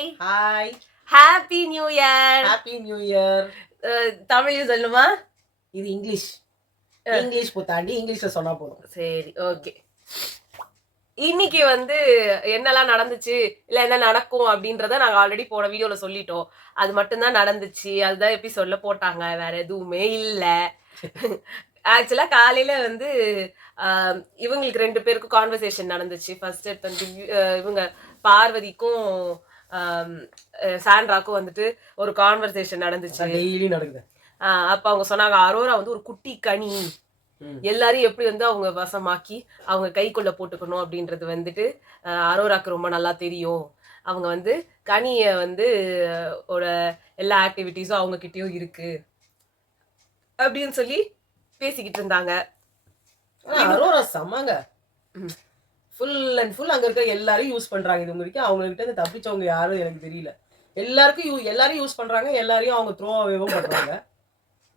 Hi hi happy new year. Happy new year. Tamil சொல்லுமா? இது English புத்தாண்டி இங்கிலீஷ்ல சொன்னா போதும். சரி, ஓகே. இன்னைக்கு என்னெல்லாம் நடந்துச்சு இல்ல என்ன நடக்கும் அப்படின்றத நாங்க ஆல்ரெடி போன வீடியோல சொல்லிட்டோம். அது மட்டும்தான் நடந்துச்சு, அதுதான் எபிசோட்ல போட்டாங்க, வேற எதுவுமே இல்ல. ஆக்சுவலா காலையில இவங்களுக்கு 2 பேருக்கும் கான்வர்சேஷன் நடந்துச்சு. ஃபர்ஸ்ட் இவங்க பார்வதிக்கும் சாண்ட்ராக்கும் ஒரு கான்வர்சேஷன் நடந்துச்சு. டெய்லி நடக்குது. அப்ப அவங்க சொன்னாங்க, அரோரா ஒரு குட்டி கனி, எல்லாரையும் எப்படி அவங்க வசமாக்கி அவங்க கைக்குள்ள போட்டுக்கணும் அப்படின்றது அரோராக்கு ரொம்ப நல்லா தெரியும். அவங்க கனிய ஒரு எல்லா ஆக்டிவிட்டிஸும் அவங்க கிட்டயும் இருக்கு அப்படின்னு சொல்லி பேசிக்கிட்டு இருந்தாங்க. அரோரா சமாங்க ஃபுல் அண்ட் ஃபுல் அங்க இருக்க எல்லாரும் யூஸ் பண்றாங்க. இது வரைக்கும் அவங்க கிட்ட தப்பிச்சவங்க யாரும் எனக்கு தெரியல. எல்லாரும் யூஸ் பண்றாங்க, எல்லாரையும் அவங்க த்ரோ அவேவும் பண்றாங்க.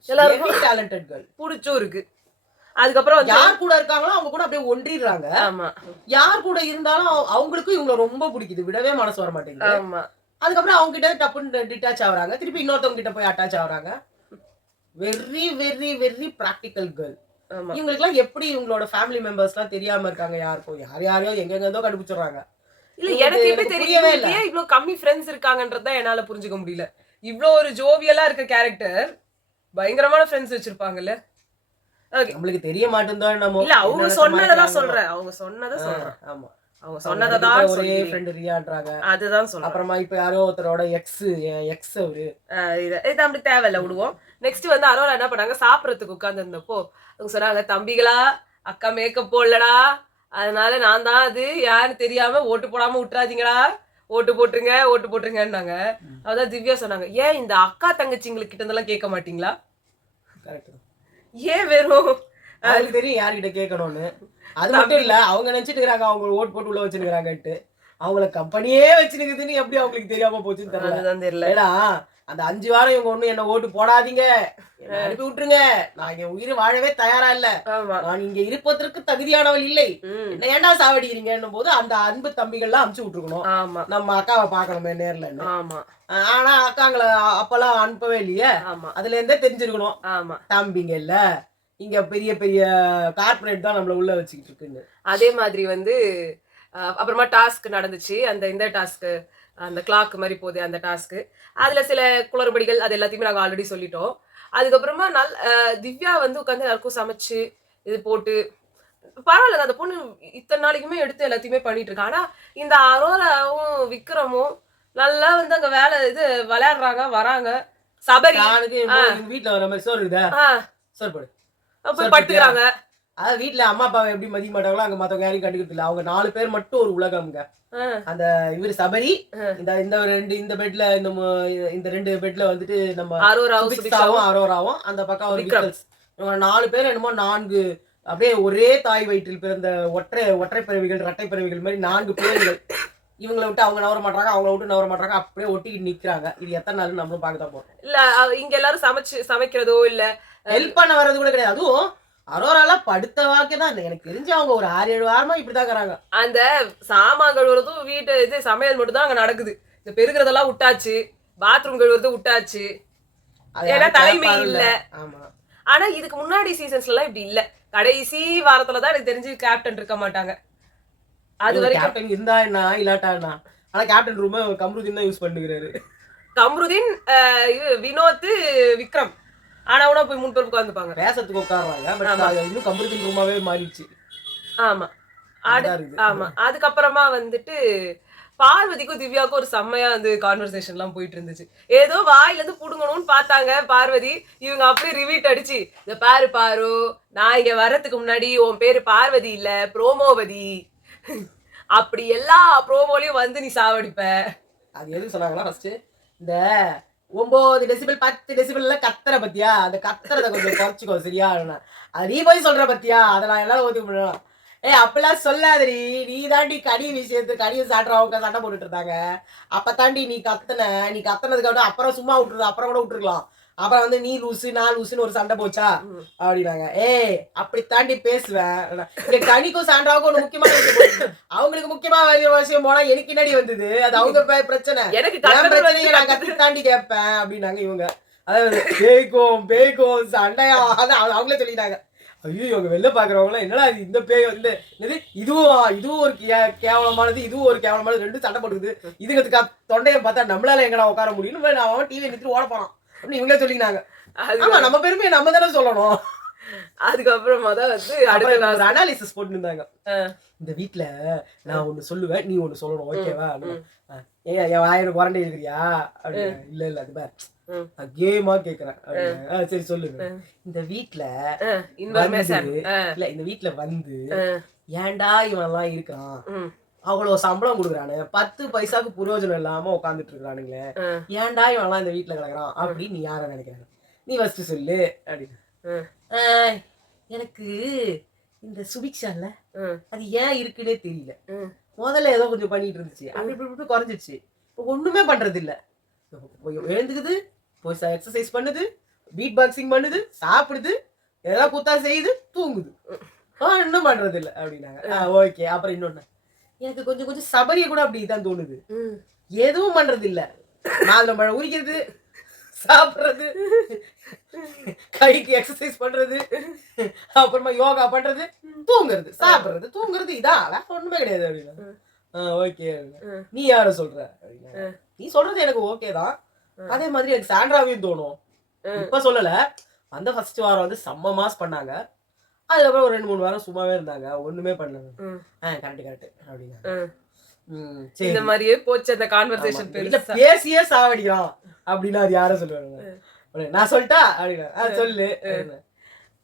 எல்லாரும் டேலண்டட் கேர்ள் புடிச்சும் இருக்கு. அதுக்கப்புறம் யார் கூட இருக்காங்களோ அவங்க கூட அப்படியே ஒன்றிடுறாங்க. ஆமா, யார் கூட இருந்தாலும் அவங்களுக்கும் இவங்களை ரொம்ப பிடிக்குது, விடவே மனசு வர மாட்டேங்குது. ஆமா, அதுக்கப்புறம் அவங்க கிட்ட டப்புன்னு டிட்டாச் ஆகுறாங்க, திருப்பி இன்னொருத்தவங்க கிட்ட போய் அட்டாச் ஆகுறாங்க. Very very very practical girl. இவங்களுக்கு எல்லாம் எப்படி இவங்களோட ஃபேமிலி மெம்பர்ஸ் எல்லாம் தெரியாம இருக்காங்க யாருக்கும்? யாரையோ எங்கெங்கதோ கண்டுபிடிச்சிடுறாங்க. இல்ல எனக்கு எப்படி தெரியவே இல்ல, இவ்வளவு கம்மி ஃப்ரெண்ட்ஸ் இருக்காங்கன்றத என்னால புரிஞ்சுக்க முடியல. இவ்வளவு ஒரு ஜோவியலா இருக்க கேரக்டர் பயங்கரமான ஃப்ரெண்ட்ஸ் வச்சிருப்பாங்கல்ல. நம்மளுக்கு தெரிய மாட்டேங்குதோ நம்ம. இல்ல அவங்க சொன்னதான் சொல்றேன், அவங்க சொன்னதை சொல்றேன். ஆமா, அவங்க சொன்னதான் ஒரே ஃப்ரெண்ட் ரியான்றாங்க. அதுதான் சொல்றேன். அப்புறமா இப்ப யாரோ ஒருத்தரோட எக்ஸ் அவரு. இது அப்படி தேவையில்ல, விடுவோம். நெக்ஸ்ட் அரோரா என்ன பண்ணாங்க, சாப்பிடறதுக்கு உட்கார்ந்து இருந்தப்போ அவங்க சொன்னாங்க, தம்பிகளா அக்கா மேக்கப் போடலடா, அதனால நான் தான் அது யாருன்னு தெரியாம ஓட்டு போடாம விட்டுறாதீங்களா, ஓட்டு போட்டுருங்கன்னாங்க. அதான் திவ்யா சொன்னாங்க, ஏன் இந்த அக்கா தங்கச்சிங்களுக்கு கிட்ட இருந்தெல்லாம் கேட்க மாட்டீங்களா? ஏன் வெறும் அவங்களுக்கு தெரியும் யார்கிட்ட கேட்கணும்னு. அது மட்டும் இல்ல, அவங்க நினைச்சிட்டு இருக்காங்க அவங்க ஓட்டு போட்டு உள்ள வச்சிருக்காங்கன்ட்டு. அவங்கள கம்பெனியே வச்சிருக்குதுன்னு எப்படி அவங்களுக்கு தெரியாம போச்சுன்னு தெரியல. ஏன்னா அந்த 5 வாரம் இவங்க ஒண்ணு என்ன ஓட்டு போடாதீங்க, அனுப்பி விட்டுருங்க, நான் இங்க உயிர் வாழவே தயாரா இல்ல, நான் இங்க இருப்பதற்கு தகுதியானவள் இல்லை, என்ன ஏண்டா சாவடிக்கிறீங்கன்னும் போது அந்த அன்பு தம்பிகள்லாம் அனுப்பிச்சு விட்டுருக்கணும். நம்ம அக்காவை பாக்கணுமே நேர்ல. ஆனா அக்காங்களை அப்பெல்லாம் அனுப்பவே இல்லையே. அதுல இருந்தே தெரிஞ்சிருக்கணும் தம்பிங்க இல்ல, இங்க பெரிய பெரிய கார்பரேட் தான் நம்மள உள்ள வச்சுக்கிட்டு இருக்குன்னு. அதே மாதிரி அப்புறமா டாஸ்க் நடந்துச்சு. இந்த டாஸ்க், அந்த கிளாக் மாதிரி போகுது அந்த டாஸ்க், அதுல சில குளறுபடிகள், அது எல்லாத்தையுமே நாங்க ஆல்ரெடி சொல்லிட்டோம். அதுக்கப்புறமா திவ்யா உட்காந்து எல்லாருக்கும் சமைச்சு இது போட்டு பரவாயில்ல, அந்த பொண்ணு இத்தனை நாளைக்குமே எடுத்து எல்லாத்தையுமே பண்ணிட்டு இருக்கா. ஆனா இந்த அரோராவும் விக்ரமும் நல்லா அங்க வேலை இது விளையாடுறாங்க, வராங்க. சபரி வீட்டுல வர மாதிரி சோறு போடு போய் படுத்துக்கிறாங்க. அதாவது வீட்டுல அம்மா அப்பாவை எப்படி மதிக்க மாட்டாங்களோ அங்க மத்தவங்க யாரையும் கண்டுக்கிறது இல்ல. அவங்க 4 பேர் மட்டும் ஒரு உலகம்ங்க. அந்த இவரு சபரி, இந்த பெட்ல இந்த 2 பெட்ல நம்ம அரோராவும் அந்த பக்கம் ஒரு விக்கல்ஸ், இவங்க 4 பேர் என்னமோ 4 அப்படியே ஒரே தாய் வயிற்றில் பிறந்த ஒற்றை பிறவிகள், இரட்டை பிறவிகள் மாதிரி 4 பேர்கள். இவங்களை விட்டு அவங்க நவர மாட்டாங்க, அவங்கள விட்டு நவர மாட்டாங்க, அப்படியே ஒட்டிக்கிட்டு நிக்கிறாங்க. இது எத்தனை நாள் நம்மளும் பார்க்கதான் போறோம். இல்ல இங்க எல்லாரும் சமைக்கிறதோ இல்ல ஹெல்ப் பண்ண வர்றது கூட கிடையாது. அதுவும் அரோரால படுத்த வாக்குதான் எனக்கு தெரிஞ்சு அவங்க ஒரு 6-7 வாரமா இப்படிதான் இருக்கிறாங்க. அந்த சாமான் கழுவுறதும் வீட்டு இது சமையல் மட்டும் தான் அங்க நடக்குது. இந்த பெருகிறதெல்லாம் விட்டாச்சு, பாத்ரூம் கழுவுறது விட்டாச்சு, ஏன்னா தலைமை இல்ல. ஆனா இதுக்கு முன்னாடி சீசன்ஸ்ல எல்லாம் இப்படி இல்ல. கடைசி வாரத்துலதான் எனக்கு தெரிஞ்சு கேப்டன் இருக்க மாட்டாங்க. அது வரைக்கும் இருந்தா என்ன இல்லாட்டா என்ன. ஆனா கேப்டன் ரூம் கம்ருதீன் தான் யூஸ் பண்ணுகிறாரு. கம்ருதீன், வினோத், விக்ரம் ஆனா போய் 3 பேர் உட்கார்ந்துப்பாங்க, பேசத்துக்கு உட்கார்றாங்க. இன்னும் கம்ருதீன் ரூமாவே மாறிடுச்சு. ஆமா, ஆமா. அதுக்கப்புறமா பார்வதிக்கும் திவ்யாவுக்கும் ஒரு செம்மையா கான்வர்சேஷன் எல்லாம் போயிட்டு இருந்துச்சு. ஏதோ வாயில இருந்து புடுங்கணும்னு பார்த்தாங்க பார்வதி. இவங்க அப்படியே ரிவீட் அடிச்சு, இந்த பாரு, நான் இங்க வர்றதுக்கு முன்னாடி உன் பேரு பார்வதி இல்ல புரோமோவதி, அப்படி எல்லா ப்ரோமோலையும் நீ சாவடிப்ப. அது எதுக்கு சொன்னாங்களா, ஃபர்ஸ்ட் இந்த 9 டெசிபிள் 10 டெசிபிள்ல கத்துற பத்தியா, அந்த கத்துறத கொஞ்சம் குறைச்சிக்கோ சரியா, அது நீ போய் சொல்ற பத்தியா, அதை நான் எல்லாம் ஒத்துக்க முடியும். அப்பெல்லாம் சொல்லாதடி, நீ தாண்டி கனி விஷயத்து கனியை சாட்டுறவங்க சண்டை போட்டுட்டு இருந்தாங்க, அப்ப தாண்டி நீ கத்துனதுக்கு அப்புறம் சும்மா விட்டுருது, அப்புறம் கூட விட்டுருக்கலாம். அப்புறம் வந்து நீ லூசு நான் லூசுன்னு ஒரு சண்டை போச்சா அப்படின்னாங்க. ஏய் அப்படி தாண்டி பேசுவேன். இங்க கனிக்கும் சாண்டாவுக்கும் ஒண்ணு முக்கியமான விஷயம் போச்சு. அவங்களுக்கு முக்கியமா வேற விஷயம் போனா எனக்கு என்னடி வந்தது, அது அவங்க பிரச்சனை, எனக்கு என் பிரச்சனையை நான் கத்தி தாண்டி கேட்பேன் அப்படின்னாங்க இவங்க. அதாவது பேய்க்கும் சண்டையா அவங்களே சொல்லிட்டாங்க. ஐயோ இவங்க வெளில பாக்குறவங்க என்னடா இந்த பேய் வந்து இதுவும் ஒரு கேவலமானது, இதுவும் ஒரு கேவலமானது, ரெண்டும் சண்டை போட்டுக்குது, இதுக்கு தொண்டையை பார்த்தா நம்மளால எங்கடா உட்கார முடியும், அவன் டிவி நிறுத்தி ஓட போறான் அப்படின்னு இவங்களே சொல்லினாங்க. ஆமா நம்ம பெருமையை நம்ம தானே சொல்லணும். அதுக்கப்புறமா தான் வந்து ஒரு அனாலிசிஸ் போட்டு இருந்தாங்க. இந்த வீட்டுல நான் ஒண்ணு சொல்லுவேன் நீ ஒண்ணு சொல்லணும் ஓகேவா, என் வாயிரம் குரண்டை இருக்கிறியா அப்படின்னு. இல்ல இல்ல அது நான் கேமா கேக்குறேன். சரி சொல்லுங்க. இந்த வீட்டுல இல்ல இந்த வீட்டுல வந்து ஏன்டா இவன் எல்லாம் இருக்கான், அவ்வளவு சம்பளம் கொடுக்குறானு 10 பைசாக்கு பிரயோஜனம் இல்லாம உட்காந்துட்டு இருக்கானுங்களே, ஏன்டா இவன் எல்லாம் இந்த வீட்டுல கிடக்குறான் அப்படின்னு நீ யார நினைக்கிறாங்க, நீ ஃபர்ஸ்ட் சொல்லு அப்படின்னு. எனக்கு இந்த சுபிக்ஷால அது ஏன் இருக்குன்னே தெரியல. முதல்ல ஏதோ கொஞ்சம் பண்ணிட்டு இருந்துச்சு, அப்படி இப்படி குறைஞ்சிருச்சு. இப்போ ஒண்ணுமே பண்றது இல்ல. எழுந்துக்குது, போய் எக்ஸசைஸ் பண்ணுது, பீட் பாக்ஸிங் பண்ணுது, சாப்பிடுது, ஏதாவது கூத்தா செய்யுது, தூங்குது, இன்னும் பண்றது இல்ல அப்படின்னாங்க. ஓகே. அப்புறம் இன்னொன்னு, எனக்கு கொஞ்சம் கொஞ்சம் சபரியை கூட அப்படிதான் தோணுது, எதுவும் பண்றது இல்ல, மாதுளம்பழம் உரிக்கிறது, சாப்பிடுறது, கைக்கு எக்ஸசைஸ் பண்றது, அப்புறமா யோகா பண்றது, தூங்குறது, சாப்பிடுறது, தூங்குறது, இதான் வேற ஒண்ணுமே கிடையாது அப்படின்னா. ஓகே நீ யார சொல்ற அப்படின்னா, நீ சொல்றது எனக்கு ஓகே தான், அதே மாதிரி எனக்கு சாண்ட்ராவையும் தோணும். இப்ப சொல்லல, அந்த ஃபர்ஸ்ட் வாரம் வந்து செம்ம மாஸ் பண்ணாங்க, அதுக்கப்புறம் ஒரு 2-3 வாரம் சும்மாவே இருந்தாங்க, ஒண்ணுமே பண்ணாங்க. கரெக்ட் அப்படின்னா இந்த மாதிரியே போச்சு அந்த கான்வர்சேஷன். பேசியே சாவடிக்கிறான் அப்படின்னா அது யார சொல்லுவாங்க, நான் சொல்லிட்டா அப்படின்னா சொல்லு.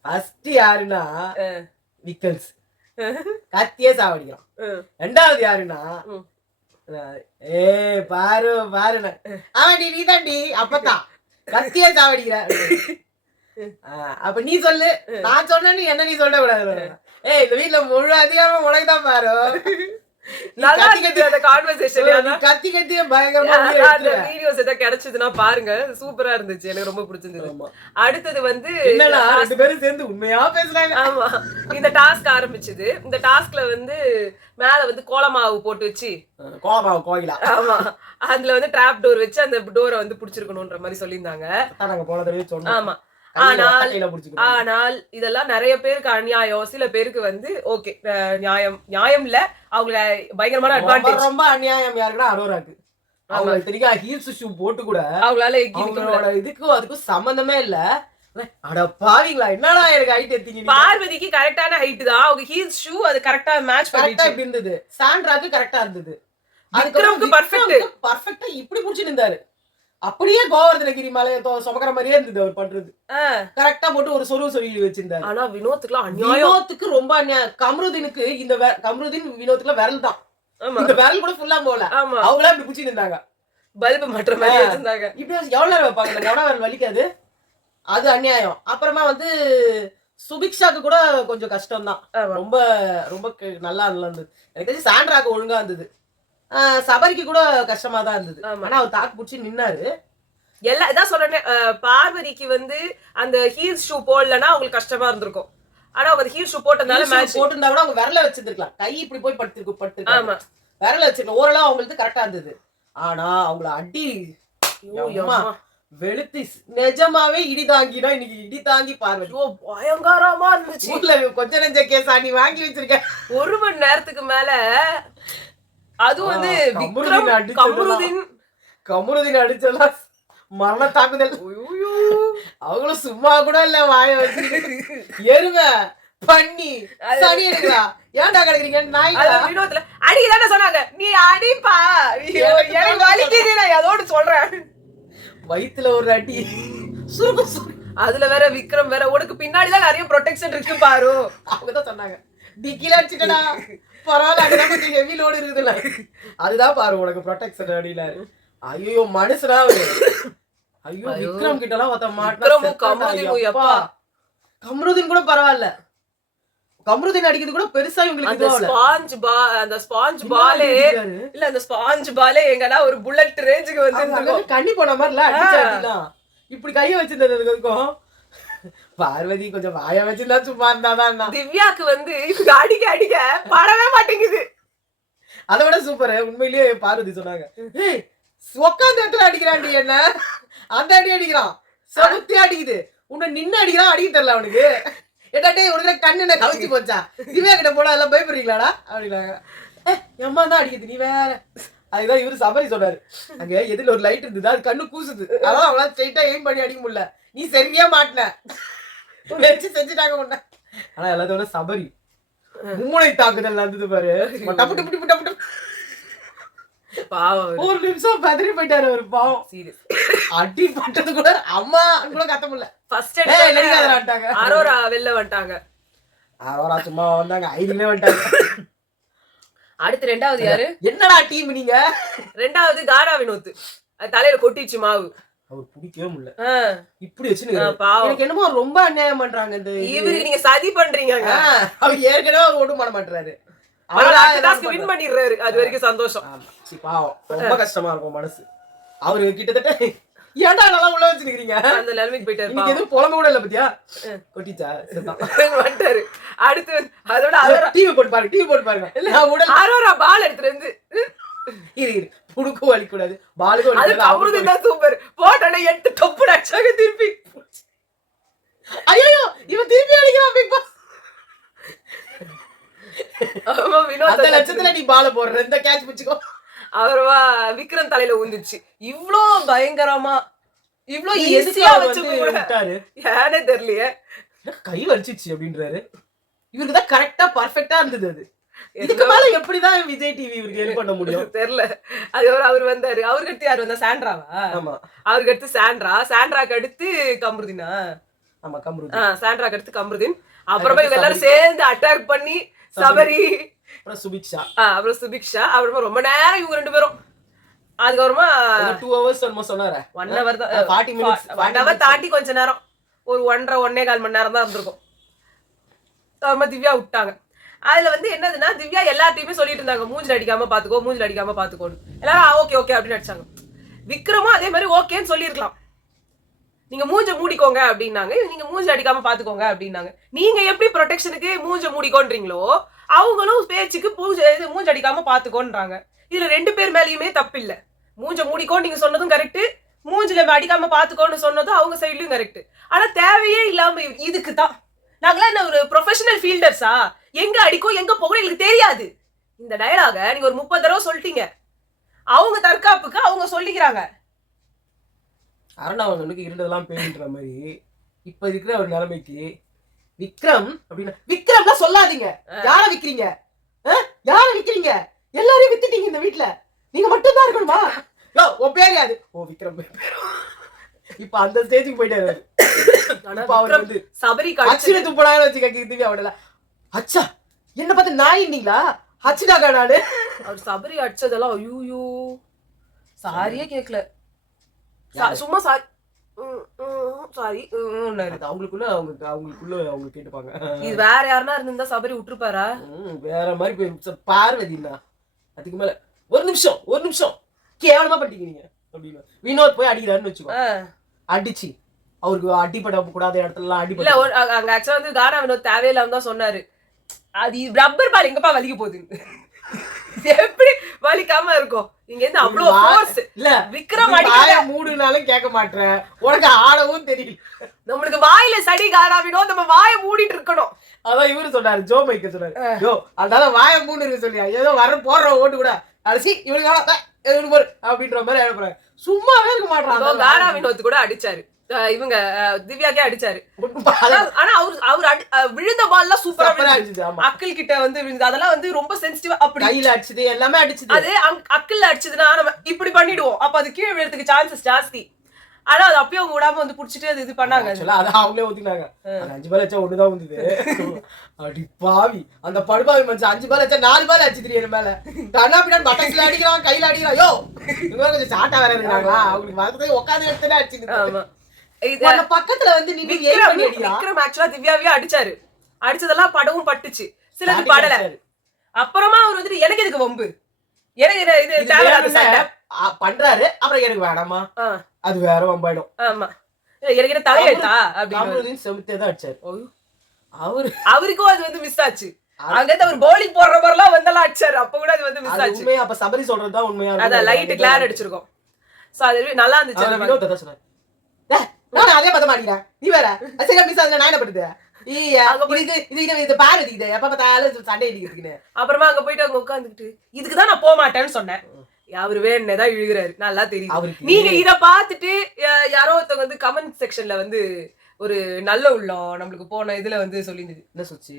ஃபர்ஸ்ட் யாருன்னா விக்கல்ஸ், கத்தியே சாவடிக்கிறான். ரெண்டாவது யாருன்னா பாரு பாருண்ண, நீ தாண்டி அப்பதான் கத்தியே சாவடிக்கிற. அப்ப நீ சொல்லு, நான் சொன்னேன்னு என்ன நீ சொல்ல கூடாது. இந்த வீட்டுல முழு அதிகாரம் உனக்குதான் பாரு. பாருங்க சூப்பரா இருந்துச்சு, எனக்கு ரொம்ப பிடிச்சிருந்தது. அடுத்தது வந்து உண்மையா பேசுறாங்க. ஆமா, இந்த டாஸ்க் ஆரம்பிச்சது. இந்த டாஸ்க்ல வந்து மேல வந்து கோலமாவு போட்டு வச்சு, கோலமாவு கோயிலா, ஆமா, அதுல வந்து டிராப் டோர் வச்சு அந்த டோரை வந்து புடிச்சிருக்கணும்ன்ற மாதிரி சொல்லியிருந்தாங்க. ஆமா, ஆனால் இதெல்லாம் நிறைய பேருக்கு அநியாயம், சில பேருக்கு வந்து ஓகே நியாயம் இல்ல, அவங்க பயங்கரமான அட்வான்டேஜ். ரொம்ப அநியாயம் யாருக்குன்னா அரோராக்கு. அவங்களுக்கு தெரியும் ஹீல்ஸ் ஷூ போட்டு கூட அவங்களால இதுக்கும் அதுக்கும் சம்பந்தமே இல்ல. அட பாவீங்களா, என்னடா எனக்கு ஹைட் எத்திங்க. பார்வதிக்கு கரெக்டான ஹைட் தான், அவங்க ஹீல்ஸ் ஷூ அது கரெக்டா மேட்ச் கரெக்டா இப்படி இருந்தது. சாண்ட்ராக்கு கரெக்டா இருந்தது. விக்ரம்க்கு பர்ஃபெக்ட்டா இப்படி புடிச்சு நின்றாரு. அப்படியே கோவர்தனகிரி மலையை சுமக்கிற மாதிரியே இருந்தது அவர் பண்றது. கரெக்டா போட்டு ஒரு சொல்லி வச்சிருந்தாரு. ஆனா வினோத்துக்கு வினோத்துக்கு ரொம்ப அநியாயம். கமருதீனுக்கு இந்த கமருதீன் வினோத்துக்குள்ள விரல் தான், இந்த விரல் கூட ஃபுல்லா போல, அவங்களே இப்படி புடிச்சு நின்றாங்க. பல்பு மாற்ற மாதிரி வச்சிருந்தாங்க. இப்படி எவ்வளவு நேரம் வைப்பாங்க, இந்த கவன விரல் வலிக்காது, அது அநியாயம். அப்புறமா வந்து சுபிக்ஷாக்கு கூட கொஞ்சம் கஷ்டம் தான், ரொம்ப ரொம்ப நல்லா இருந்தது. எனக்கு தெரிஞ்சு சாண்ட்ராக்கு ஒழுங்கா இருந்தது, சபரிக்கு கூட கஷ்டமா தான் இருந்தது. ஆனா அவர் தாக்கு பிடிச்சி நின்னாரு. எல்லாம் இதான் சொல்றேன், பார்வதிக்கு வந்து அந்த ஹீல்ஸ் ஷூ போடலன்னா அவங்களுக்கு கஷ்டமா இருந்திருக்கும். ஆனா அவங்க ஹீல் ஷூ போட்டதால மேட்ச் போட்டுருந்தா கூட அவங்க விரல வச்சிருக்கலாம், கை இப்படி போய் படுத்து ஆமா விரல வச்சிருக்கலாம், ஓரளவு அவங்களுக்கு கரெக்டா இருந்தது. ஆனா அவங்கள அடி வெளுத்து நிஜமாவே இடி தாங்கினா இன்னைக்கு இடி தாங்கி பார்வதி பயங்கரமா இருந்துச்சு. கொஞ்ச நெஞ்ச கேஸா நீ வாங்கி வச்சிருக்க. 1 மணி நேரத்துக்கு மேல அது வந்து கமருதீன் அடிச்செல்லாம் மரண தாக்குதல். அவங்களும் சும்மா கூட இல்ல, வாய வச்சு எருமை பண்ணி சனி எடுக்கிறா, ஏன்டா கிடைக்கிறீங்க நாய். வினோத்ல அடிக்கதானே சொன்னாங்க, நீ அடிப்பா, எனக்கு வலிக்குது, நான் அதோட சொல்றேன். வயித்துல ஒரு அடி சுருக்கு. அதுல வேற விக்ரம் வேற உனக்கு பின்னாடிதான் நிறைய ப்ரொடெக்ஷன் இருக்கு பாரு. அவங்கதான் சொன்னாங்க டிக்கில அடிச்சுட்டா பரவாயில்ல, அதுதான் கொஞ்சம் ஹெவி லோடு இருக்குதுல்ல, அதுதான் பாரு உனக்கு ப்ரொடெக்ஷன் அடியிலாரு. ஐயோ மனுஷனா ஐயோ விக்ரம் கிட்ட எல்லாம் கமருதீன் கூட பரவாயில்ல, கமருதீன் அடிக்கிறது கூட பெருசா இவங்களுக்கு அந்த ஸ்பாஞ்ச் பாலே இல்ல, அந்த ஸ்பாஞ்ச் பாலே எங்கடா ஒரு புல்லட் ரேஞ்சுக்கு வந்து கண்ணி போன மாதிரி இப்படி கைய வச்சிருந்ததுக்கும் பார்வதி கொஞ்சம் வாய வச்சிருந்தா சும்மா இருந்தாதான். திவ்யாக்கு வந்து அடிக்க அடிக்க படவே மாட்டேங்குது. அதை விட சூப்பர் உண்மையிலேயே பார்வதி சொன்னாங்க, ஏய் உக்காந்த இடத்துல அடிக்கிறான்டி என்ன, அந்த அடி அடிக்கிறான், சமுத்தி அடிக்குது, உன்னை நின்னு அடிக்கிறான், அடிக்க தெரியல அவனுக்கு. எட்டாட்டே உனக்கு கண்ணு என்ன கவிச்சு போச்சா, திவ்யா கிட்ட போனா எல்லாம் பயப்படுறீங்களாடா அப்படின்னாங்க. எம்மா தான் அடிக்குது நீ வேற. அதுதான் இவரு சபரி சொன்னாரு, அங்க எதிரில ஒரு லைட் இருந்தது, அது கண்ணு கூசுது, அதான் அவங்களால ஸ்ட்ரைட்டா எய்ம் பண்ணி அடிக்க முடியல, நீ சரியா மாட்டின வச்சு செஞ்சுட்டாங்க உன்ன. ஆனா எல்லாத்தோட சபரி மும்முனை தாக்குதல் நடந்தது பாரு, டப்பு டப்பு டப்பு டப்பு டப்பு. பாவம் ஒரு நிமிஷம் பதறி போயிட்டாரு ஒரு பாவம். சீரியஸ். அடி பட்டது கூட அம்மா கூட கத்த முடியல. ஃபர்ஸ்ட் வந்துட்டாங்க அரோரா வெளில வந்துட்டாங்க. அரோரா சும்மா வந்தாங்க, ஐடியிலே வந்துட்டாங்க. அடுத்து ரெண்டாவது யாரு? என்னடா டீம் நீங்க? ரெண்டாவது கானா வினோத், அது தலையில கொட்டிச்சு மாவு. அவர் பிடிக்கவே முடியல, ஆ, இப்படி வச்சுன்னு பாவம். எனக்கு என்னமோ ரொம்ப அநியாயம் பண்றாங்க இந்த இவருக்கு நீங்க சதி பண்றீங்க. அவர் ஏற்கனவே ஒன்றும் பண்ண மாட்டாரு, வின் பண்ணிடுறாரு, அது வரைக்கும் சந்தோஷம். பாவம் ரொம்ப கஷ்டமா இருக்கும் மனசு. அவரு கிட்டத்தட்ட ஏன்டா நல்லா உள்ள வச்சிருக்கீங்க அந்த நிலைமைக்கு போயிட்டாரு. நீங்க எதுவும் புலம்ப கூட இல்ல பத்தியா, கொட்டிச்சா வந்துட்டாரு. அடுத்து அதோட அரோரா டிவி போட்டு பாருங்க, டிவி போட்டு பாருங்க. அரோரா பால் எடுத்துட்டு வந்து இரு புடுக்கு வலி கூடாது, பாலுக்கு அது கவுருது தான் சூப்பர் போட்டோட எடுத்து டொப்பு அடிச்சாங்க திருப்பி. ஐயோ இவன் திருப்பி அடிக்கிறான் பிக் பாஸ். ஆமா வினோத், அந்த லட்சத்துல நீ பால போடுற, இந்த கேட்ச் பிடிச்சுக்கோ. அவரவா விக்ரம் தலையில ஊந்துச்சு. இவ்ளோ பயங்கரமா இவ்ளோ ஈஸியா வச்சு விட்டாரு, ஏனே தெரியலையே, கை வலிச்சிச்சு அப்படின்றாரு. இவருக்கு தான் கரெக்டா பர்ஃபெக்ட்டா இருந்தது. அது இதுக்கு மேல எப்படிதான் விஜய் டிவி இவருக்கு ஹெல்ப் பண்ண முடியும் தெரியல. அது அவர் வந்தாரு, அவருக்கு அடுத்து யார் வந்தா? சாண்ட்ராவா? ஆமா, அவருக்கு அடுத்து சாண்ட்ராக்கு அடுத்து கம்ருதீனா? ஆமா கம்ருதீன். சாண்ட்ராக்கு அடுத்து கம்ருதீன். அப்புறமா இவங்க எல்லாரும் சேர்ந்து அட்டாக் பண்ணி சபரி, அப்புறம் சுபிக்ஷா, அப்புறம் சுபிக்ஷா, அப்புறமா ரொம்ப நேரம் இவங்க ரெண்டு பேரும். அதுக்கப்புறமா 2 hours என்னமோ சொன்னாரே, 1 hour தான், 40 minutes 1 hour தாண்டி கொஞ்ச நேரம், ஒரு 1.5 மணி நேரம் தான் இருந்திருக்கும். அப்புறமா திவ்யா விட்டாங்க. அதுல வந்து என்னதுன்னா, திவ்யா எல்லாத்தையுமே சொல்லிட்டு இருந்தாங்க, மூஞ்சில அடிக்காம பாத்துக்கோ, மூஞ்சில அடிக்காம பாத்துக்கோன்னு. எல்லாரும் ஓகே ஓகே அப்படின்னு அடிச்சாங்க. விக்ரமும் அதே மாதிரி ஓகேன்னு சொல்லியிருக்கலாம், நீங்க மூஞ்ச மூடிக்கோங்க அப்படின்னாங்க. நீங்க மூஞ்சி அடிக்காம பாத்துக்கோங்க அப்படின்னாங்க. நீங்க எப்படி ப்ரொடெக்ஷனுக்கு மூஞ்ச மூடிக்கோன்றீங்களோ, அவங்களும் பேச்சுக்கு மூஞ்சி அடிக்காம பாத்துக்கோன்றாங்க. இதுல 2 பேர் மேலயுமே தப்பு இல்ல. மூஞ்ச மூடிக்கோன்னு நீங்க சொன்னதும் கரெக்ட், மூஞ்சில அடிக்காம பாத்துக்கோன்னு சொன்னதும் அவங்க சைட்லயும் கரெக்ட். ஆனா தேவையே இல்லாம இதுக்கு தான் நாங்களாம் என்ன ஒரு ப்ரொஃபஷனல் ஃபீல்டர்ஸா? எங்க அடிக்கும் எங்க போகும் எங்களுக்கு தெரியாது. இந்த டயலாக நீங்க ஒரு 30 தடவை சொல்லிட்டீங்க. அவங்க தற்காப்புக்கு அவங்க சொல்லிக்கிறாங்க. அரணாவனுக்கு இருந்ததெல்லாம் பேருன்ற மாதிரி இப்ப இருக்கிற ஒரு நிலைமைக்கு விக்ரம் அப்படின்னா, விக்ரம்லாம் சொல்லாதீங்க. யார விக்கிறீங்க? யார விக்கிறீங்க? எல்லாரையும் வித்துட்டீங்க இந்த வீட்டுல, நீங்க மட்டும் தான் இருக்கணுமா? ஓ பேர் யாது? ஓ விக்ரம். இப்ப அந்த ஸ்டேஜுக்கு போயிட்டாரு. அவர் வந்து சபரி அச்சிட துப்படான்னு வச்சுக்க திவ்யா அவடல. அச்சா என்ன பார்த்து நாய் இல்லீங்களா? அச்சிடாக்கா நானு. அவர் சபரி அடிச்சதெல்லாம் ஐயோ சாரியே கேட்கல, சும்மா சாரி சாரி அவங்களுக்குள்ள அவங்க கேட்டுப்பாங்க. இது வேற யாருன்னா இருந்தா சபரி விட்டுருப்பாரா? வேற மாதிரி போய் பார்வதினா அதுக்கு மேல ஒரு நிமிஷம் கேவலமா பண்ணிட்டீங்க நீங்க அப்படின்னு வினோத் போய் அடிக்கிறாருன்னு வச்சுக்கோ. அடிச்சு அவருக்கு அடிப்பட கூடாத இடத்துல எல்லாம் அடிப்பட. அங்க ஆக்சுவலா வந்து கானா வினோத் தேவையில்லாம தான் சொன்னாரு, அது ரப்பர் பால் எங்கப்பா வலிக்க போகுது, எப்படி வலிக்காம இருக்கும்? இங்க இருந்து அவ்வளவு ஃபோர்ஸ் இல்ல. விக்ரம் அடிக்க மூடுனாலும் கேட்க மாட்டேன், உனக்கு ஆடவும் தெரியல. நம்மளுக்கு வாயில சடி கானா வினோத், நம்ம வாயை மூடிட்டு இருக்கணும். அதான் இவரு சொன்னாரு, ஜோ மைக்க சொன்னாரு, யோ அதனால வாயை மூடு இருக்கு சொல்லியா, ஏதோ வர போடுற ஓட்டு கூட அடிச்சு இவனுக்கு அப்படின்ற மாதிரி எழுப்புறாங்க. சும்மாவே இருக்க மாட்டாங்க. கானா வினோத் கூட அடிச்சாரு, இவங்க திவ்யாக்கே அடிச்சாரு. ஆனா அவர் விழுந்த பால் எல்லாம் சூப்பரா அடிச்சது. அக்கில் கிட்ட வந்து விழுந்தது, அதெல்லாம் வந்து ரொம்ப சென்சிட்டிவா அப்படி கையில அடிச்சது எல்லாமே அடிச்சது. அது அக்கில் அடிச்சதுன்னா நம்ம இப்படி பண்ணிடுவோம், அப்ப அது கீழே விழுறதுக்கு சான்சஸ் ஜாஸ்தி. ஆனா அது அப்பயும் அவங்க விடாம வந்து புடிச்சிட்டு அது இது பண்ணாங்க. அது அவங்களே ஊத்தினாங்க. 5 பால் வச்சா 1 தான் வந்தது. அடி பாவி, அந்த படுபாவி மனுஷன் 5 பால் வச்சா 4 பால் அடிச்சு தெரியும் மேல. கண்ணா பின்னாடி பட்டக்ஸ்ல அடிக்கிறான், கையில அடிக்கிறான். யோ இவங்க கொஞ்சம் சாட்டா வேற இருக்காங்களா, அவங்களுக்கு மரத்துல உட்காந்து எடுத்துட்டு அடிச்சுங்க. பக்கத்துல வந்து விக்ரம் ஆக்சுவலா திவ்யாவே அடிச்சாரு, அடிச்சதெல்லாம் படவும் பட்டுச்சு, சிலது படல. அப்புறமா அவர் வந்துட்டு எனக்கு எதுக்கு வம்பு, எனக்கு இது தேவையில்லாத சண்டை பண்றாரு, அப்புறம் எனக்கு வேணாமா, அது வேற வம்பாயிடும். ஆமா எனக்கு என்ன தலையெழுத்தா அப்படின்னு கமருதீன் செவுத்தேதான் அடிச்சாரு. அவரு அவருக்கும் அது வந்து மிஸ் ஆச்சு. அங்கிருந்து அவர் bowling போடுற மாதிரிலாம் வந்தெல்லாம் அடிச்சாரு. அப்ப கூட அது வந்து மிஸ் ஆச்சு. உண்மையா அப்ப சபரி சொல்றதுதான் உண்மையா இருக்கும். அதான் லைட் கிளார் அடிச்சிருக்கோம். சோ அது நல்லா இருந்துச்சு. அவர் வினோத் தான் சொன்னாரு. நான் அதே பத்த மாட்டேங்கிறேன். நீ வேற சரியா மிஸ் ஆகுது. நான் என்ன பண்ணுது? இது பாருது இது எப்ப பார்த்தாலும் சண்டை அடிக்கிறதுக்குன்னு. அப்புறமா அங்க போயிட்டு அங்க உட்காந்துக்கிட்டு இதுக்குதான் நான் போக மாட்டேன்னு சொன்னேன். அவரு வேணுதான் இழுகிறாரு. நல்லா தெரியும். நீங்க இத பாத்துட்டு யாரோ ஒருத்தவங்க வந்து கமெண்ட் செக்ஷன்ல வந்து ஒரு நல்ல உள்ளம் நம்மளுக்கு போன இதுல வந்து சொல்லியிருந்தது. என்ன சொல்லுச்சு?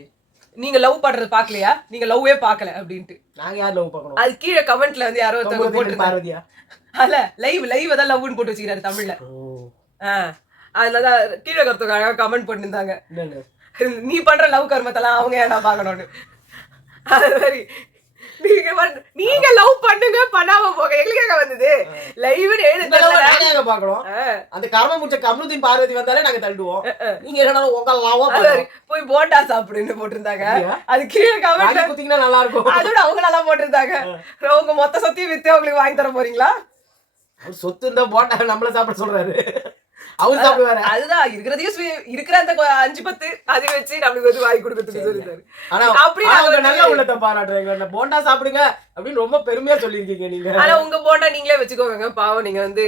நீங்க லவ் பண்றது பாக்கலையா, நீங்க லவ்வே பாக்கல அப்படின்ட்டு. நாங்க யார் லவ் பாக்கணும்? அது கீழே கமெண்ட்ல வந்து யாரோ ஒருத்தவங்க போட்டு பார்வதியா அல்ல லைவ் தான் லவ்னு போட்டு வச்சுக்கிறாரு தமிழ்ல. அதுலதான் கீழே கருத்துக்காக கமெண்ட் பண்ணிருந்தாங்க. நீ பண்ற லவ் கர்மத்தெல்லாம் அவங்க ஏன்னா பாக்கணும்னு. அது மாதிரி நீங்க லவ் பண்ணுங்க பண்ணாம போக எங்களுக்காக வந்தது லைவ்னு எழுதுங்க பாக்கணும். அந்த கர்ம முடிச்ச கமருதீன் பார்வதி வந்தாலே நாங்க தள்ளுவோம். நீங்க என்னடா உங்க லவ் போய் போண்டா சாப்பிடுன்னு போட்டிருந்தாங்க. அது கீழே கமெண்ட் குத்திங்கன்னா நல்லா இருக்கும். அதோட அவங்க நல்லா போட்டிருந்தாங்க. உங்க மொத்த சொத்தையும் வித்து உங்களுக்கு வாங்கி தர போறீங்களா? சொத்து இருந்தா போண்டா நம்மள சாப்பிட சொல்றாரு. அவர் சாப்பிடுவாரு. அதுதான் இருக்கிற அந்த 5-10 அதை வச்சு நம்மளுக்கு வந்து வாங்கி கொடுக்கறதுக்கு சொல்லிட்டாரு. ஆனா அப்படி நல்ல உள்ளத்தை பாராட்டுறீங்க. போண்டா சாப்பிடுங்க அப்படின்னு ரொம்ப பெருமையா சொல்லிருக்கீங்க நீங்க. ஆனா உங்க போண்டா நீங்களே வச்சுக்கோங்க. பாவம் நீங்க வந்து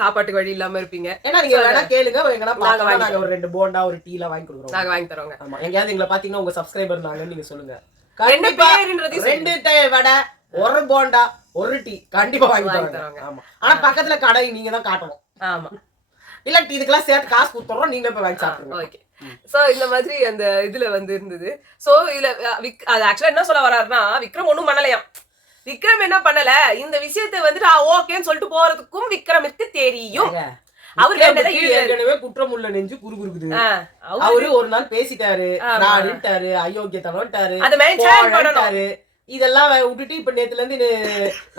சாப்பாட்டுக்கு வழி இல்லாம இருப்பீங்க. ஏன்னா நீங்க வேணா கேளுங்க. நாங்க ஒரு 2 போண்டா ஒரு டீல வாங்கி கொடுக்குறோம். நாங்க வாங்கி தரோங்க. ஆமா எங்கயாவது எங்களை பாத்தீங்கன்னா உங்க சப்ஸ்கிரைபர் நாங்கன்னு நீங்க சொல்லுங்க. என்ன பேருன்றது 2 வடை ஒரு போண்டா ஒரு டீ கண்டிப்பா வாங்கி தரோங்க. ஆமா ஆனா பக்கத்துல கடை நீங்க தான் காட்டணும். ஆமா இல்ல இதுக்கெல்லாம் சேர்த்து காசு கொடுத்துறோம். நீங்க போய் வாங்கி சாப்பிடுங்க. ஓகே. சோ இந்த மாதிரி அந்த இதுல வந்து இருந்தது. சோ இதுல அது ஆக்சுவலா என்ன சொல்ல வர்றாருன்னா விக்ரம் ஒண்ணும் பண்ணலையாம். விக்ரம் என்ன பண்ணல இந்த விஷயத்தை வந்து ஓகேன்னு சொல்லிட்டு போறதுக்கும் விக்ரமுக்கு தெரியும். அவர் ஏற்கனவே குற்றம் உள்ள நெஞ்சு குறுகுறுக்குது. அவரு ஒரு நாள் பேசிட்டாரு, நாடுட்டாரு, அயோக்கியத்தனம்ட்டாரு, இதெல்லாம் விட்டுட்டு இப்ப நேத்துல இருந்து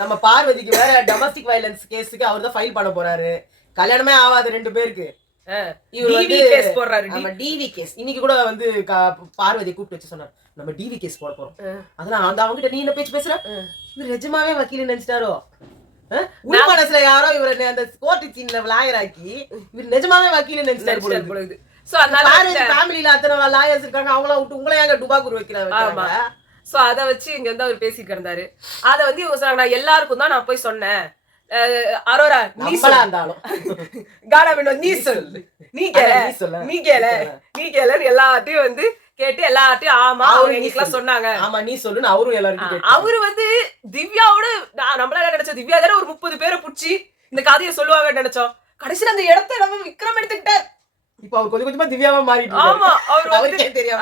நம்ம பார்வதிக்கு வேற டொமஸ்டிக் வயலன்ஸ் கேஸுக்கு அவர் தான் ஃபைல் பண்ண போறாரு. கல்யாணமே ஆகாத 2 பேருக்கு இவர் வந்து டிவி கேஸ். இன்னைக்கு கூட வந்து பார்வதி கூப்பிட்டு வச்சு சொன்னார் நம்ம டிவி கேஸ் போட போறோம். அதெல்லாம் அந்த அவங்க நீ என்ன பேச்சு பேசுற? இவர் நிஜமாவே வக்கீல் நினைச்சிட்டாரோ? உள் மனசுல யாரோ இவர அந்த கோர்ட் சீன்ல லாயர் ஆக்கி இவர் நிஜமாவே வக்கீல் நினைச்சிட்டாரு போல இது. சோ அதனால ஃபேமிலில அத்தனை லாயர்ஸ் இருக்காங்க. அவங்கள விட்டு உங்களை ஏங்க டுபாக்கூர் வைக்கிறாங்க? சோ அத வச்சு இங்க வந்து அவர் பேசிட்டு இருந்தாரு. அத வந்து இவங்க சொன்னாங்க நான் எல்லாருக்கும் தான் நான் போய் சொன்னேன். அரோரா நீ இருந்தாலும் கானா வினோத் நீ சொல்லு, நீ கேள எல்லாத்தையும் வந்து கேட்டு எல்லாத்தையும் ஆமா அவங்க சொன்னாங்க. ஆமா நீ சொல்லுன்னு அவரும் எல்லாரும் அவரு வந்து திவ்யாவோட நம்மளால நினைச்சோம் திவ்யா தானே ஒரு 30 பேரை புடிச்சு இந்த கதையை சொல்லுவாங்கன்னு நினைச்சோம். கடைசியில அந்த இடத்த நம்ம விக்ரம் எடுத்துக்கிட்டார். இப்ப அவர் கொஞ்சம் கொஞ்சமா திவ்யாவா மாறிட்டு. ஆமா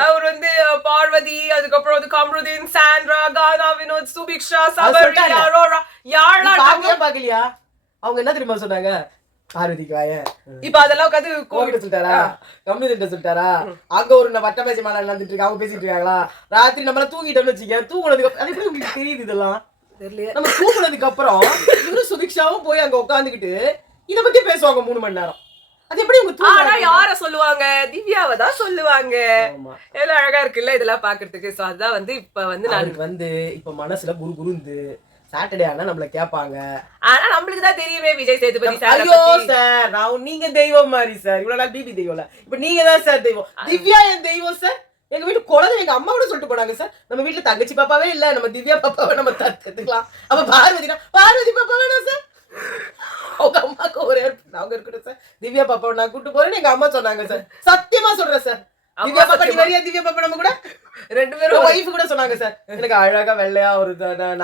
அவர் வந்து பார்வதி, அதுக்கப்புறம் வந்து கமருதீன், சாண்ட்ரா, கானா வினோத், சுபிக்ஷா, சபரி, அரோரா யாரெல்லாம் பாக்கலையா? அவங்க என்ன தெரியுமா சொன்னாங்க? பார்வதிக்கு வாய இப்ப அதெல்லாம் உட்காந்து கோவிட் சொல்லிட்டாரா, கம்யூனிட்டி சொல்லிட்டாரா, அங்க ஒரு வட்டமேஜை மேல நடந்துட்டு இருக்கு அவங்க பேசிட்டு இருக்காங்களா, ராத்திரி நம்மள தூங்கிட்டோம்னு வச்சுக்க, தூங்குனதுக்கு அது எப்படி உங்களுக்கு தெரியுது? இதெல்லாம் நம்ம தூங்குனதுக்கு அப்புறம் இவரு சுபிக்ஷாவும் போய் அங்க உட்காந்துக்கிட்டு இத பத்தி பேசுவாங்க 3 மணி நேரம். அது எப்படி உங்க யார சொல்லுவாங்க? திவ்யாவை தான் சொல்லுவாங்க. எவ்வளவு அழகா இருக்குல்ல இதெல்லாம் பாக்குறதுக்கு. சோ அதான் வந்து இப்ப வந்து நான் வந்து இப்ப மனசுல குருகுருந்து சாட்டர்டே ஆனா நம்மள கேட்பாங்க. ஆனா நம்மளுக்கு தான் தெரியுமே விஜய் சேதுபதி சார். ஐயோ சார் நான் நீங்க தெய்வம் மாதிரி சார். இவ்வளவு நாள் பிபி தெய்வம்ல, இப்ப நீங்க தான் சார் தெய்வம். திவ்யா என் தெய்வம் சார். எங்க வீட்டு குழந்தை எங்க அம்மா கூட சொல்லிட்டு போனாங்க சார் நம்ம வீட்டுல தங்கச்சி பாப்பாவே இல்ல, நம்ம திவ்யா பாப்பாவை நம்ம தத்துக்கலாம். அப்ப பார்வதி பாப்பா வேணும் சார். அவங்க அம்மாக்கு ஒரே அவங்க இருக்கட்டும் சார். திவ்யா பாப்பாவை நான் கூட்டு போறேன்னு எங்க அம்மா சொன்னாங்க சார். சத்தியமா சொல்றேன் சார். திவ்யா பாப்பா நீ வரியா? திவ்யா பாப்பா நம்ம கூட 2 பேரும் வைஃப் கூட சொன்னாங்க சார் எனக்கு அழகா வெள்ளையா ஒரு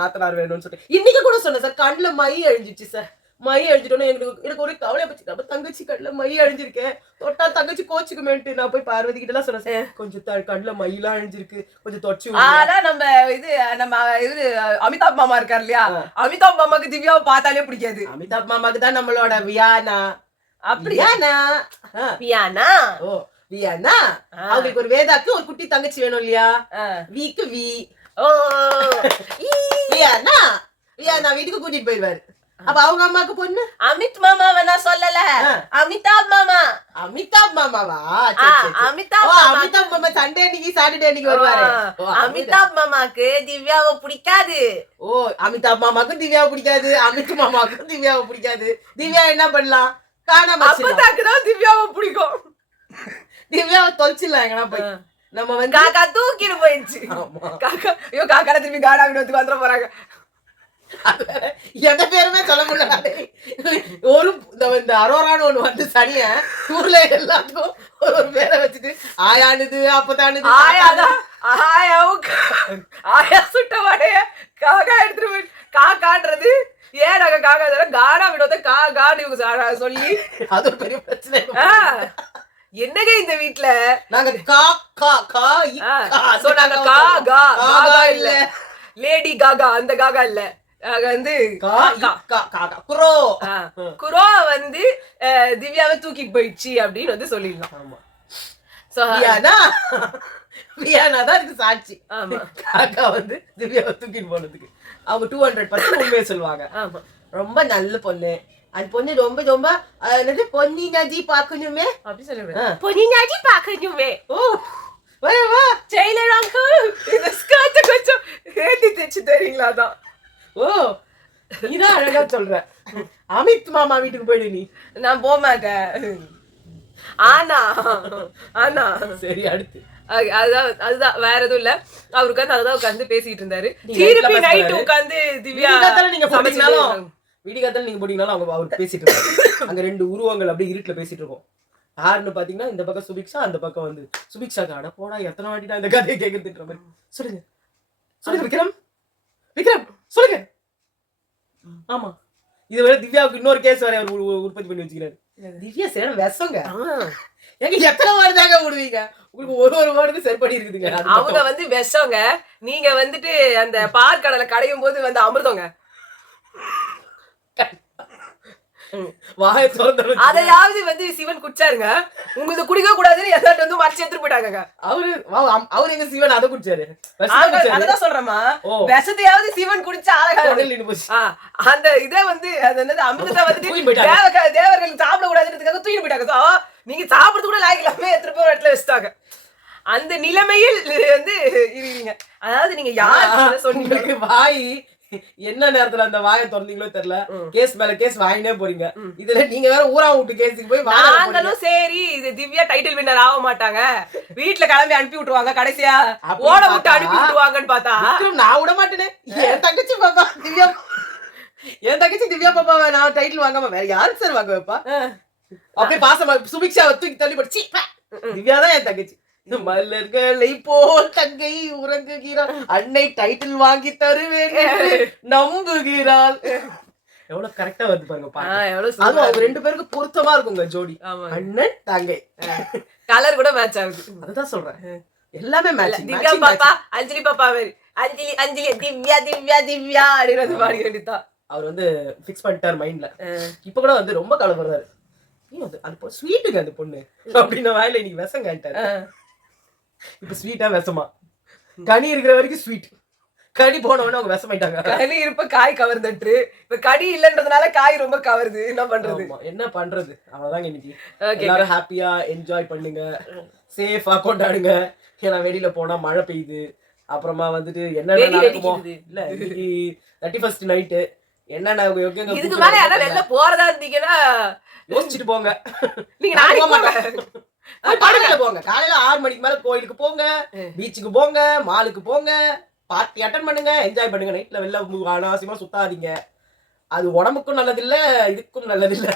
நாத்தனார் வேணும்னு சொல்லிட்டு. இன்னைக்கு கூட சொன்னேன் சார் கண்ணுல மை அழிஞ்சிச்சு சார். மை அழிஞ்சிட்டோன்னு எனக்கு ஒரு கவலையா போச்சு. நம்ம தங்கச்சி கண்ணுல மை அழிஞ்சிருக்கேன், தொட்டா தங்கச்சி கோச்சுக்குமேன்ட்டு நான் போய் பார்வதி கிட்ட எல்லாம் சொன்னேன் சார் கொஞ்சம் கண்ணுல மையெல்லாம் அழிஞ்சிருக்கு கொஞ்சம் தொடச்சு. ஆனா நம்ம இது அமிதாப் மாமா இருக்காரு இல்லையா, அமிதாப் மாமாக்கு திவ்யாவை பார்த்தாலே பிடிக்காது. அமிதாப் மாமாக்கு தான் நம்மளோட வியானா. அப்படியானா வியானா? ஓ வியானா. அவங்களுக்கு ஒரு வேதாக்கு ஒரு குட்டி தங்கச்சி வேணும் இல்லையா, வீக்கு வி. ஓ வியானா வியானா வீட்டுக்கு கூட்டிட்டு போயிடுவாரு. அப்ப அவங்க அம்மாக்கு பொண்ணு அமித் மாமாவை நான் சொல்லல, அமிதாப் மாமா. அமிதாப் மாமாவா? அமிதாப் மாமா சண்டே அன்னைக்கு சாட்டர்டே அன்னைக்கு வருவாரு. அமிதாப் மாமாக்கு திவ்யாவை பிடிக்காது. ஓ அமிதாப் மாமாக்கும் திவ்யாவை பிடிக்காது, அமித் மாமாக்கும் திவ்யாவை பிடிக்காது. திவ்யா என்ன பண்ணலாம்? காணாம அப்பதாக்குதான் திவ்யாவை பிடிக்கும். திவ்யாவை தொலைச்சிடலாம் எங்கன்னா போய். நம்ம வந்து காக்கா தூக்கிட்டு போயிடுச்சு. காக்கா ஐயோ காக்கா திரும்பி காடா விடுறதுக்கு வந்துட போறாங்க. எந்த பேருமே சொல்ல முடியல. ஒரு இந்த அரோரான்னு ஒண்ணு வந்து சனிய ஊர்ல எல்லாத்துக்கும் ஒரு பேரை வச்சுட்டு ஆயானுது அப்பதானுது ஆயா சுட்ட வடைய காக்கா எடுத்துட்டு போய் காக்கான்றது ஏன் நாங்க காக்கா காடா விடுவத காடு இவங்க சொல்லி அது ஒரு பெரிய பிரச்சனை. என்னங்க இந்த வீட்டுல நாங்க கா கா கா சொன்னாங்க கா கா காகா இல்ல லேடி காகா அந்த காகா இல்ல வந்து குரோ குரோ வந்து திவ்யாவை தூக்கிட்டு போயிடுச்சு அப்படின்னு வந்து சொல்லிடலாம். தான் இதுக்கு சாட்சி. காக்கா வந்து திவ்யாவை தூக்கிட்டு போனதுக்கு அவங்க 200% உண்மையை சொல்லுவாங்க. ரொம்ப நல்ல பொண்ணு, அந்த பொண்ணு ரொம்ப ரொம்ப பொன்னி நதி பாக்கணுமே அப்படி சொல்லுவேன். பொன்னி நதி பாக்கணுமே. ஓ வா டெய்லர் அங்கிள் இந்த ஸ்கர்ட் கொஞ்சம் ஏத்தி தைச்சு தரீங்களா? தான். ஓ நீதான் அழகா சொல்ற. அமித் மாமா வீட்டுக்கு போயிடு. நீ நான் போக மாட்டேன். ஆனா ஆனா சரி அடுத்து அதுதான் வேற எதுவும் இல்ல. அவரு உட்காந்து அதுதான் உட்காந்து பேசிட்டு இருந்தாரு. திருப்பி நைட் உட்காந்து திவ்யா நீங்க போட்டீங்கனாலும் வீடியோக்காத்தால நீங்க போட்டீங்கனாலும் அவங்க அவர் பேசிட்டு இருக்காங்க. அங்க ரெண்டு உருவங்கள் அப்படியே இருட்டுல பேசிட்டு இருக்கோம். யாருன்னு பாத்தீங்கன்னா இந்த பக்கம் சுபிக்ஷா, அந்த பக்கம் வந்து சுபிக்ஷா காட போடா எத்தனை வாட்டி நான் இந்த கதையை கேட்கறதுன்ற மாதிரி. சொல்லுங்க சொல்லுங்க விக்ரம் விக்ரம் சொல்லுங்க. ஆமா இது வரை திவ்யாவுக்கு இன்னொரு கேஸ் வரை அவர் உற்பத்தி பண்ணி வச்சுக்கிறாரு. திவ்யா சேன விஷங்க. எங்க எத்தனை வார்டு தாங்க விடுவீங்க? உங்களுக்கு ஒரு வார்டுக்கு சரிப்படி இருக்குதுங்க. அவங்க வந்து விஷங்க, நீங்க வந்துட்டு அந்த பாற்கடலை கடையும் போது வந்து அமிர்தங்க. அதையாவது வந்து சிவன் குடிச்சாருங்க. உங்களுக்கு குடிக்க கூடாதுன்னு எதாட்டு வந்து மறைச்சு எடுத்துட்டு போயிட்டாங்க. அவரு எங்க சிவன் அதை குடிச்சாரு. அததான் சொல்றேமா, விஷத்தையாவது சிவன் குடிச்சா அழகா அந்த இதை வந்து அமிர்தத்தை வந்துட்டு தேவர்கள் சாப்பிட கூடாதுன்றதுக்காக தூக்கி போயிட்டாங்க. நீங்க சாப்பிடுறது கூட லாய்க்கு இல்லாம எத்தனை பேர் இடத்துல வச்சுட்டாங்க. அந்த நிலைமையில் வந்து இருக்கீங்க. அதாவது நீங்க யாரு சொன்னீங்க வாய் என்ன நேரத்துல அந்த வாயை திறந்தீங்களோ தெரியல, கேஸ் மேல கேஸ் வாங்கினே போறீங்க. இதுல நீங்க வேற ஊரா விட்டு கேஸுக்கு போய் நாங்களும் சரி இது திவ்யா டைட்டில் வின்னர் ஆக மாட்டாங்க, வீட்டுல கிளம்பி அனுப்பி விட்டுருவாங்க, கடைசியா ஓட விட்டு அனுப்பி விட்டுருவாங்கன்னு பார்த்தா நான் விட மாட்டேனே. என் தங்கச்சி பாப்பா திவ்யா, என் தங்கச்சி திவ்யா பாப்பாவை நான் டைட்டில் வாங்காம வேற யாரு சார் வாங்க வைப்பா? அப்படியே பாசமா சுபிக்ஷாவை தூக்கி தள்ளி படிச்சு திவ்யா தான் என் தங்கச்சி. மலர்களை போல் தங்கை உறங்குகிறாள், அன்னை டைட்டில் வாங்கி தருவேன் நம்புகிறாள். எவ்வளவு கரெக்டா வந்து பாருங்க. அது அவங்க ரெண்டு பேருக்கு பொருத்தமா இருக்குங்க ஜோடி, அண்ணன் தங்கை. கலர் கூட மேட்ச் ஆகுது. அதுதான் சொல்றேன், எல்லாமே மேட்ச். திவ்யா பாப்பா அஞ்சலி பாப்பா மாதிரி அஞ்சலி அஞ்சலி திவ்யா திவ்யா திவ்யா அப்படின்னு பாடி வேண்டியதான். அவர் வந்து பிக்ஸ் பண்ணிட்டார் மைண்ட்ல. இப்ப கூட வந்து ரொம்ப கலவராரு. அது ஸ்வீட்டுங்க அந்த பொண்ணு அப்படின்னு வாயில இன்னைக்கு விஷம் காட்டாரு. இப்ப ஸ்வீட்டா விஷமா? கனி இருக்கிற வரைக்கும் ஸ்வீட், கனி போனவொடனே அவங்க விஷமாயிட்டாங்க. கனி இருப்ப காய் கவர்ந்துட்டு இப்ப கனி இல்லன்றதுனால காய் ரொம்ப கவருது. என்ன பண்றது? என்ன பண்றது? அவ்வளவுதாங்க இன்னைக்கு. எல்லாரும் ஹாப்பியா என்ஜாய் பண்ணுங்க, சேஃபா கொண்டாடுங்க. ஏன்னா வெளியில போனா மழை பெய்யுது. அப்புறமா வந்துட்டு என்னென்ன நடக்குமோ இல்ல, இன்னைக்கு 31st நைட்டு என்னென்ன இதுக்கு மேல யாராவது வெளில போறதா இருந்தீங்கன்னா யோசிச்சுட்டு போங்க. நீங்க நாளைக்கு போங்க, காலையில 6 மணிக்கு மேல கோயிலுக்கு போங்க, பீச்சுக்கு போங்க, மாலுக்கு போங்க, பார்ட்டி அட்டன் பண்ணுங்க, என்ஜாய் பண்ணுங்க. நைட்ல வெளில அனாவசியமா சுத்தாதீங்க. அது உடம்புக்கும் நல்லது இல்ல, இதுக்கும் நல்லது இல்ல.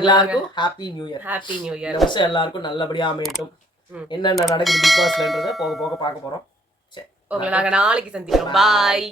எல்லாருக்கும் happy new year. Happy new year. இந்த வருஷம் எல்லாருக்கும் நல்லபடியா அமையட்டும். என்னென்ன நடக்குது பிக் பாஸ்லன்றத போக போக பார்க்க போறோம். சரி, உங்களை நாங்க நாளைக்கு சந்திக்கிறோம். பாய்.